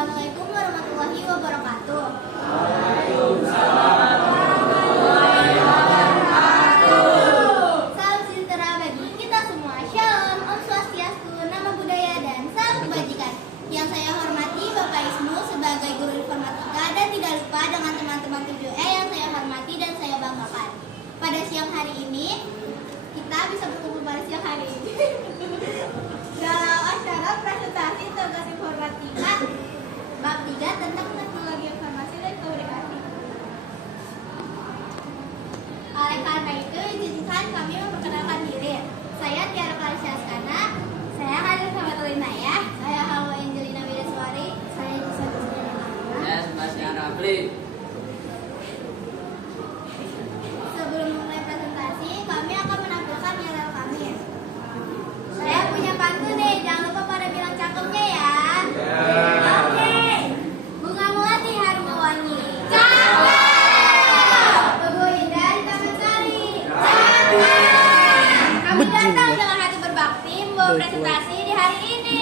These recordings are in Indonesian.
Assalamualaikum warahmatullahi wabarakatuh. Salam sejahtera bagi kita semua. Shalom, Om Swastiastu, Namo Buddhaya, dan salam kebajikan. Yang saya hormati Bapak Isnu sebagai guru informatika, dan tidak lupa dengan teman-teman 7E yang saya hormati dan saya banggakan. Pada siang hari ini, kita bisa berkumpul pada siang hari ini dalam acara presentasi tugas informatika bab 3 tentang teknologi informasi dan komunikasi. Oleh karena itu, izinkan kami memperkenalkan diri. Saya Tiara Kalisiaskana. Saya hadir sama Telina ya. Saya Hawa Angelina Widaswari. Saya Jisa Jisa. Saya Sebastian Rafli. Sebelum memulai presentasi, kami akan menampilkan nilai kami. Saya punya pantun nih, jangan lupa pada bilang cakepnya ya. Oke. Bunga melati harum wangi. Cakep. Tubuh indah di Taman Sari. Cakep. Kami datang dengan hati berbakti membawa presentasi di hari ini.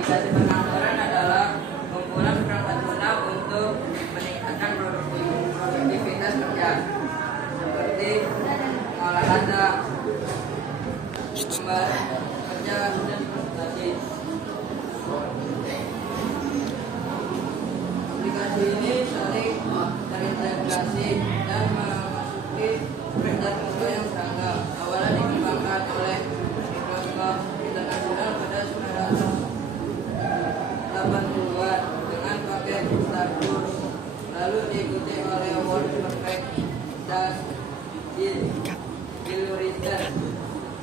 Aplikasi perkantoran adalah kumpulan perangkat guna untuk meningkatkan produktivitas kerja, seperti olahraga, kerja, dan presentasi. Aplikasi ini saling terintegrasi dan memasuki kerja yang beragam. Awalnya dikembangkan oleh Microsoft International pada 1980-an dengan paket Stardust, lalu diikuti oleh Word Perfect dan Illustrator.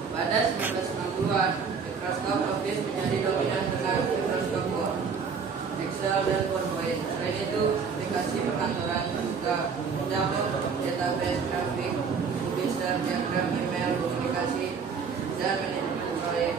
Pada 1990-an, Microsoft Office menjadi dominan dengan Microsoft Word, Excel, dan PowerPoint. Selain itu, aplikasi perkantoran juga mencakup database, grafik, publisher, diagram, email, komunikasi, dan manajemen proyek.